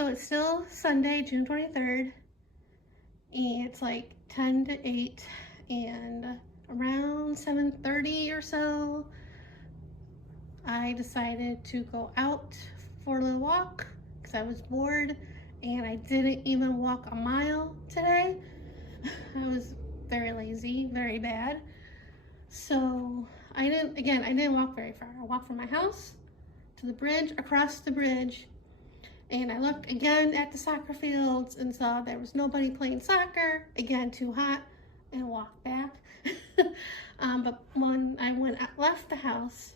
So it's still Sunday, June 23rd, and it's like 10 to 8, and around 7:30 or so, I decided to go out for a little walk because I was bored, and I didn't even walk a mile today. I was very lazy, very bad. So I didn't walk very far. I walked from my house to the bridge, across the bridge, and I looked again at the soccer fields and saw there was nobody playing soccer, again too hot, and walked back. But when I left the house,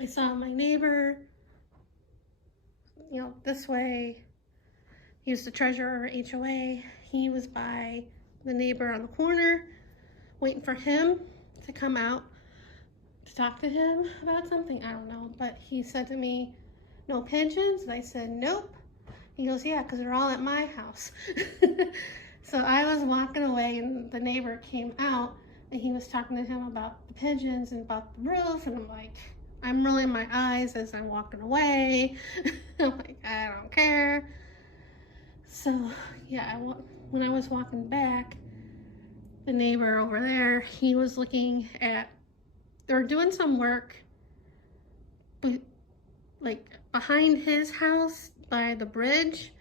I saw my neighbor, this way. He was the treasurer of HOA. He was by the neighbor on the corner, waiting for him to come out to talk to him about something. I don't know, but he said to me, "No pigeons?" And I said, "Nope." He goes, "Yeah, because they're all at my house." So I was walking away, and the neighbor came out, and he was talking to him about the pigeons and about the roof, and I'm like, I'm rolling my eyes as I'm walking away. I'm like, I don't care. So yeah, when I was walking back, the neighbor over there, he was looking at, they were doing some work, but like behind his house by the bridge,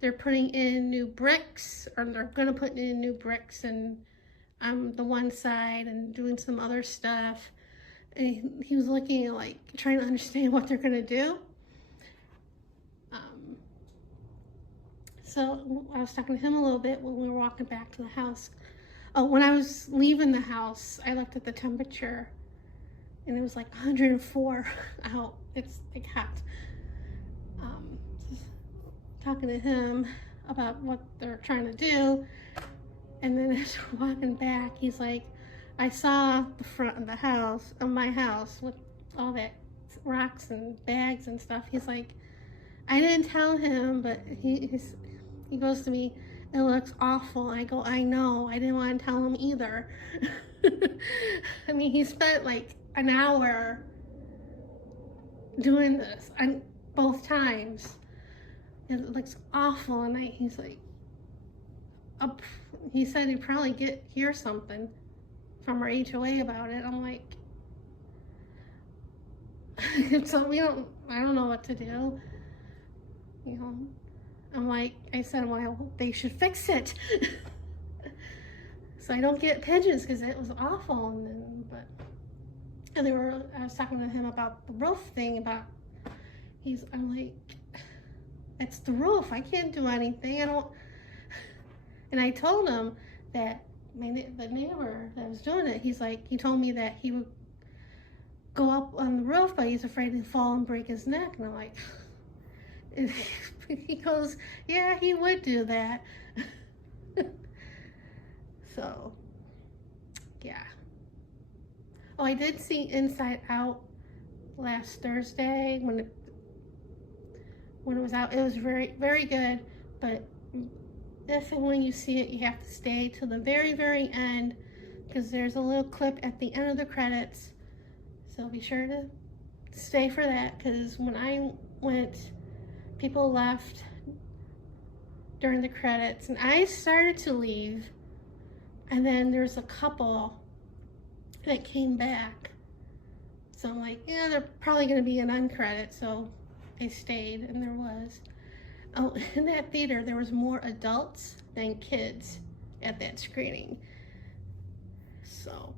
they're putting in new bricks, or they're gonna put in new bricks, and the one side, and doing some other stuff. And he was looking at, like, trying to understand what they're gonna do. So I was talking to him a little bit when we were walking back to the house. Oh, when I was leaving the house, I looked at the temperature, and it was like 104 out. It's like hot. Talking to him about what they're trying to do, and then as we're walking back, he's like, I saw the front of the house, of my house, with all that rocks and bags and stuff. He's like, I didn't tell him, but he goes to me, "It looks awful." I go, "I know, I didn't want to tell him either." I mean, he spent like an hour doing this, and both times. It looks awful, and he's like, he said he'd probably hear something from our HOA about it. I'm like, so I don't know what to do. I'm like, I said, well, they should fix it. So I don't get pigeons, because it was awful. I was talking to him about the roof thing, I'm like, it's the roof, I can't do anything, and I told him that the neighbor that was doing it, he told me that he would go up on the roof, but he's afraid to fall and break his neck. And I'm like, he goes, yeah, he would do that. So yeah. Oh, I did see Inside Out last Thursday when it was out. It was very, very good, but if and when you see it, you have to stay till the very, very end, because there's a little clip at the end of the credits. So be sure to stay for that, because when I went, people left during the credits, and I started to leave, and then there's a couple that came back. So I'm like, yeah, they're probably going to be an end credit, so I stayed, and there was. Oh, in that theater, there was more adults than kids at that screening. So,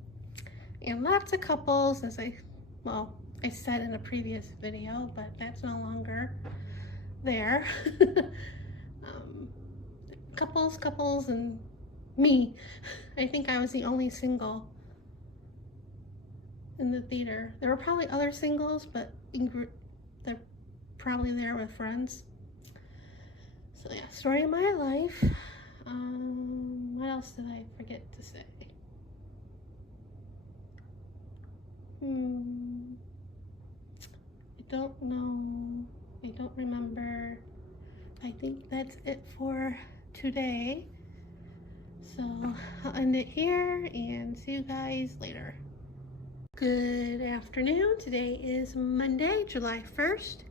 and lots of couples, I said in a previous video, but that's no longer there. Couples, and me. I think I was the only single in the theater. There were probably other singles, but they're probably there with friends. So yeah, story of my life. What else did I forget to say? I don't know. I don't remember. I think that's it for today. So I'll end it here and see you guys later. Good afternoon. Today is Monday, July 1st.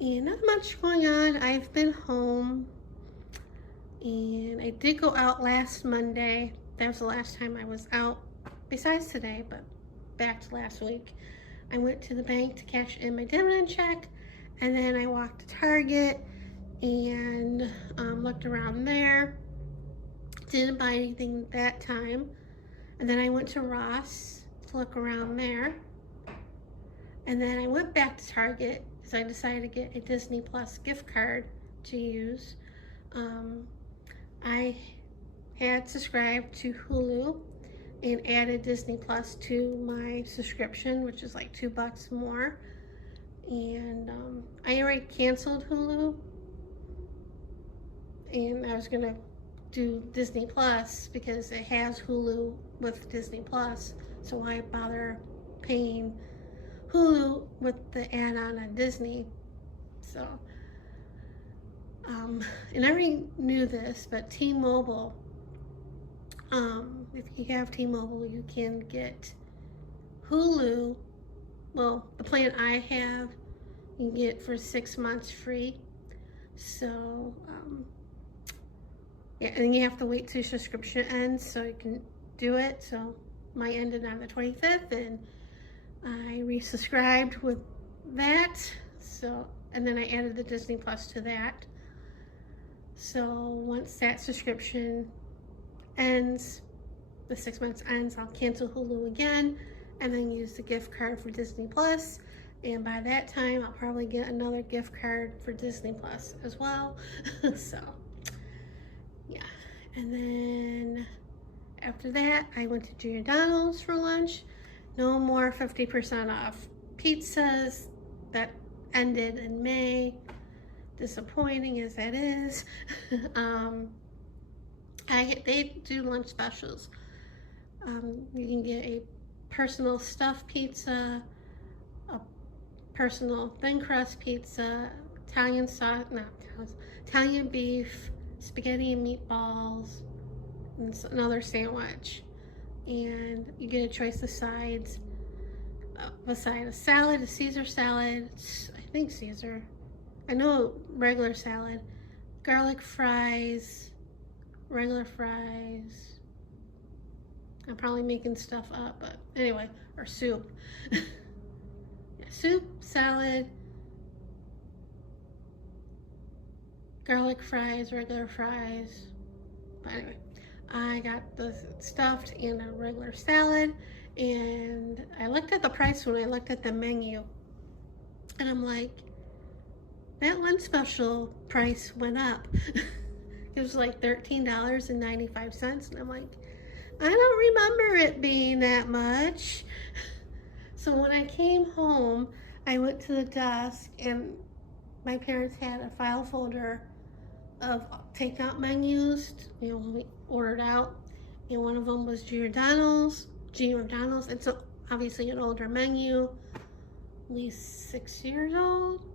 And not much going on. I've been home, and I did go out last Monday. That was the last time I was out, besides today, but back to last week. I went to the bank to cash in my dividend check, and then I walked to Target and looked around there. Didn't buy anything that time. And then I went to Ross to look around there. And then I went back to Target because I decided to get a Disney Plus gift card to use. I had subscribed to Hulu and added Disney Plus to my subscription, which is like $2 more. And I already canceled Hulu, and I was gonna do Disney Plus because it has Hulu with Disney Plus, so why bother paying Hulu with the add-on on Disney? So, and I already knew this, but T-Mobile, if you have T-Mobile, you can get Hulu. Well, the plan I have, you can get for 6 months free. So, yeah, and you have to wait till your subscription ends so you can do it. So mine ended on the 25th, and I resubscribed with that. So, and then I added the Disney Plus to that. So once that subscription ends, the 6 months ends, I'll cancel Hulu again and then use the gift card for Disney Plus. And by that time, I'll probably get another gift card for Disney Plus as well. So, yeah. And then after that, I went to Giordano's for lunch. No more 50% off pizzas. That ended in May. Disappointing as that is. They do lunch specials. You can get a personal stuffed pizza, a personal thin crust pizza, Italian sauce, Italian beef, spaghetti and meatballs, and another sandwich. And you get a choice of sides. A side of salad, a Caesar salad, I think Caesar. I know regular salad, garlic fries, regular fries. I'm probably making stuff up, but anyway, or soup. Yeah, soup, salad, garlic fries, regular fries. But anyway, I got the stuffed and a regular salad, and I looked at the price when I looked at the menu, and I'm like, that lunch special price went up. It was like $13.95, and I'm like, I don't remember it being that much. So when I came home, I went to the desk, and my parents had a file folder of takeout menus, we ordered out, and one of them was Giordano's. It's obviously an older menu, at least 6 years old.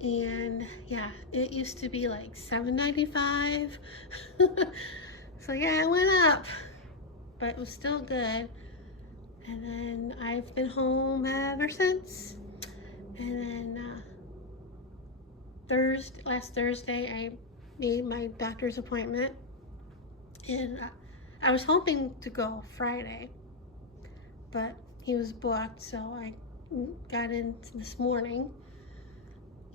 And yeah, it used to be like $7.95. So yeah, it went up, but it was still good. And then I've been home ever since. And then last Thursday, I made my doctor's appointment, and I was hoping to go Friday, but he was booked, so I got in this morning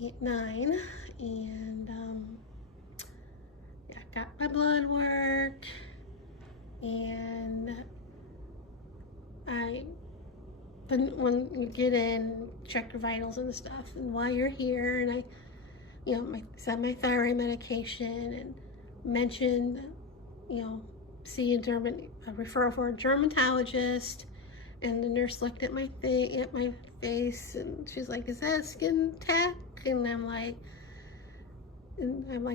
at 9, and yeah, got my blood work, and when you get in, check your vitals and stuff, and while you're here, and I said my thyroid medication, and mentioned, see a referral for a dermatologist. And the nurse looked at my face, and she's like, "Is that skin tack?" And I'm like,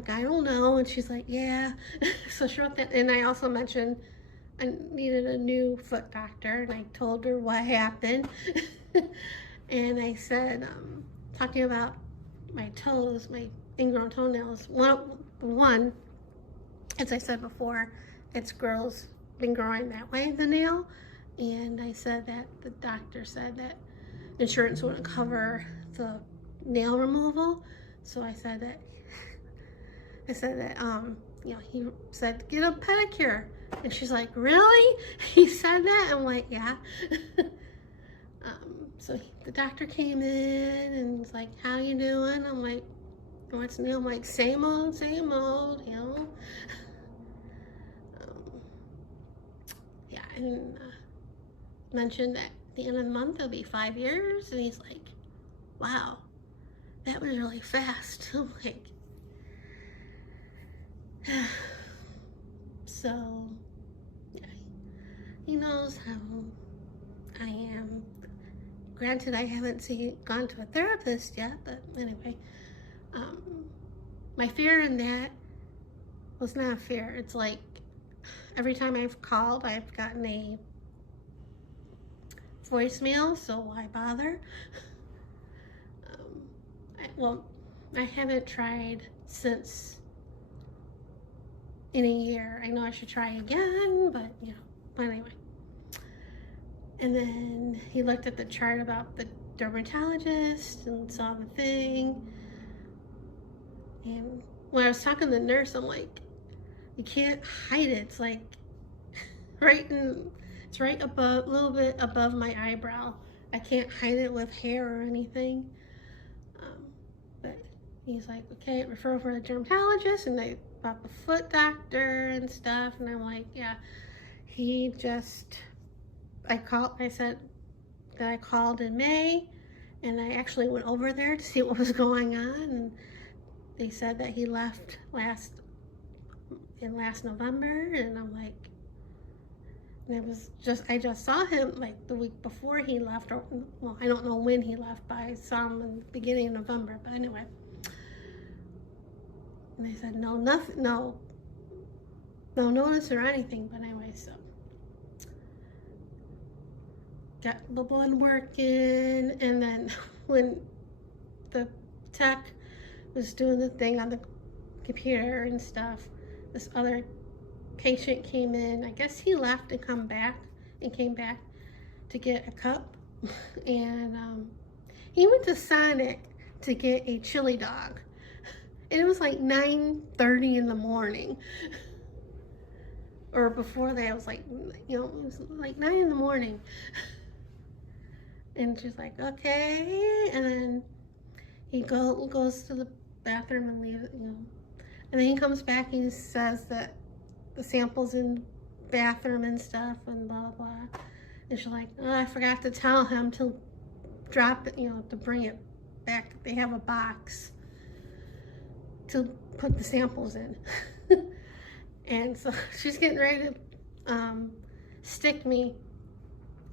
I don't know. And she's like, "Yeah." So she wrote that. And I also mentioned I needed a new foot doctor, and I told her what happened. And I said, talking about my toes, my ingrown toenails. One, as I said before, it's been growing that way, the nail. And I said that the doctor said that insurance wouldn't cover the nail removal. So I said that, you know, he said, get a pedicure. And she's like, really? He said that? I'm like, yeah. So the doctor came in and was like, how you doing? I'm like, what's new? I'm like, same old, you know. Yeah, and mentioned that at the end of the month it'll be 5 years. And he's like, wow, that was really fast. I'm like, so, yeah, he knows how I am. Granted, I haven't gone to a therapist yet, but anyway, my fear in that was not a fear. It's like every time I've called, I've gotten a voicemail, so why bother? I haven't tried since in a year. I know I should try again, but you know, but anyway. And then he looked at the chart about the dermatologist and saw the thing. And when I was talking to the nurse, I'm like, you can't hide it. It's like it's right above, a little bit above my eyebrow. I can't hide it with hair or anything. But he's like, okay, refer for a dermatologist, and they brought the foot doctor and stuff. And I'm like, yeah. I said that I called in May, and I actually went over there to see what was going on, and they said that he left last November, and I'm like, and I just saw him like the week before he left, or well, I don't know when he left, but I saw him in the beginning of November, but anyway. And they said, no, nothing, no notice or anything, but anyway, so. Got the blood working, and then when the tech was doing the thing on the computer and stuff, this other patient came in. I guess he left and came back to get a cup. And he went to Sonic to get a chili dog. And it was like 9:30 in the morning. Or before that, it was like, you know, it was like 9 in the morning. And she's like, okay. And then he goes to the bathroom and leaves, you know. And then he comes back and he says that the sample's in the bathroom and stuff and blah, blah, blah. And she's like, oh, I forgot to tell him to drop it, you know, to bring it back. They have a box to put the samples in. And so she's getting ready to stick me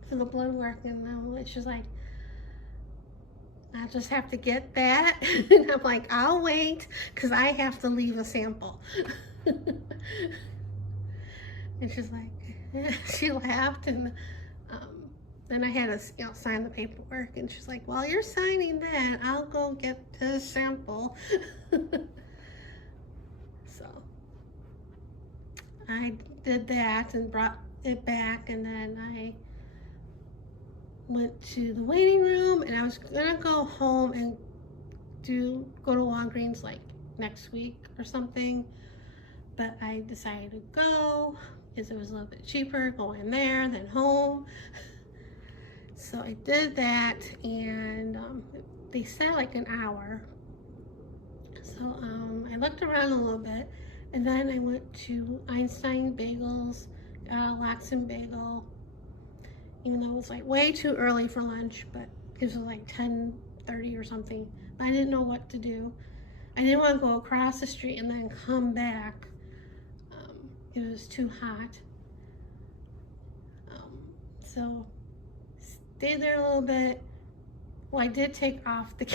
for the blood work, and she's like, I just have to get that. And I'm like, I'll wait, because I have to leave a sample. And she's like, she laughed, and then I had to sign the paperwork, and she's like, while you're signing that, I'll go get the sample. So I did that and brought it back, and then I went to the waiting room, and I was gonna go home and go to Walgreens like next week or something, but I decided to go because it was a little bit cheaper going there than home. So I did that, and they said like an hour. So I looked around a little bit, and then I went to Einstein Bagels, Laxon Bagel, even though it was like way too early for lunch, but it was like 10:30 or something. But I didn't know what to do. I didn't want to go across the street and then come back. It was too hot. So stayed there a little bit. Well, I did take off the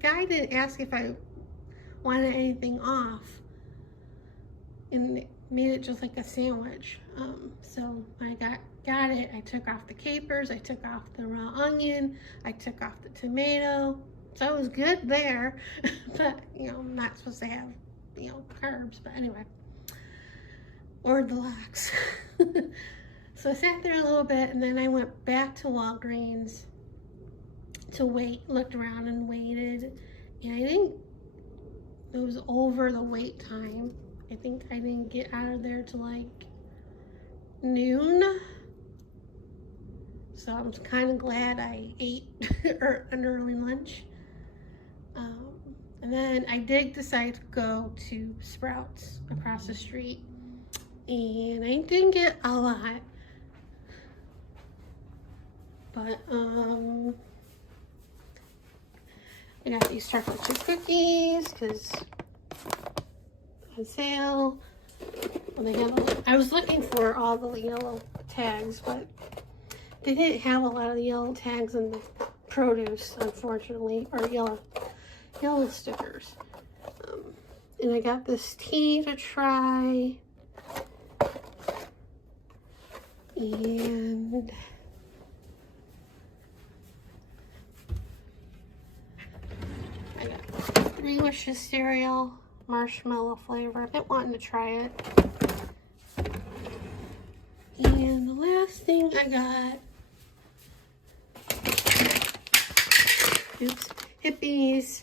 guy didn't ask if I wanted anything off, and made it just like a sandwich. So when I got it, I took off the capers, I took off the raw onion, I took off the tomato. So it was good there, but you know, I'm not supposed to have, you know, carbs, but anyway. Or the lox. So I sat there a little bit, and then I went back to Walgreens to wait, looked around and waited, and I think it was over the wait time. I think I didn't get out of there till like noon. So I'm kind of glad I ate an early lunch. And then I did decide to go to Sprouts across the street, and I didn't get a lot, but I got these chocolate chip cookies because on sale. Well, they have. I was looking for all the yellow tags, but they didn't have a lot of the yellow tags in the produce, unfortunately, or yellow stickers. And I got this tea to try, and I got 3 Wishes cereal, marshmallow flavor. I've been wanting to try it. And the last thing I got, Hippies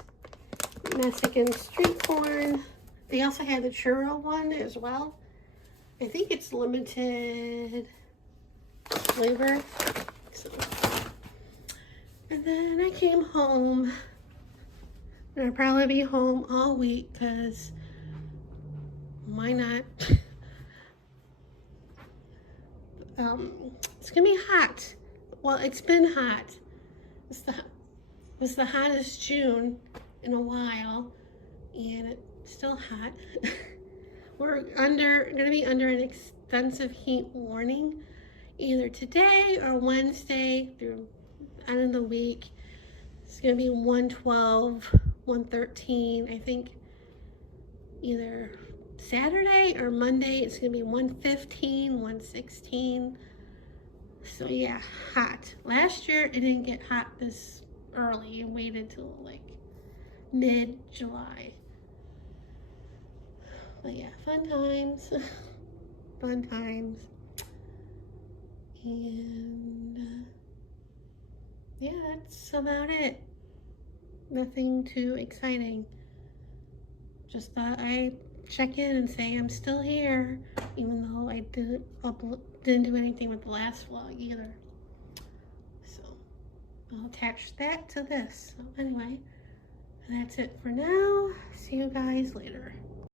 Mexican street corn. They also had the churro one as well. I think it's limited flavor. So. And then I came home. And I'll probably be home all week because why not? It's gonna be hot. Well, it's been hot. It was the hottest June in a while, and it's still hot. We're gonna be under an extensive heat warning either today or Wednesday through end of the week. It's gonna be 112, 113. I think either Saturday or Monday it's gonna be 115, 116. So yeah, hot. Last year it didn't get hot this early. It waited till like mid-July. But yeah, fun times. Fun times. And yeah, that's about it. Nothing too exciting. Just thought I'd check in and say I'm still here, even though I didn't do anything with the last vlog either. So I'll attach that to this. So anyway, that's it for now. See you guys later.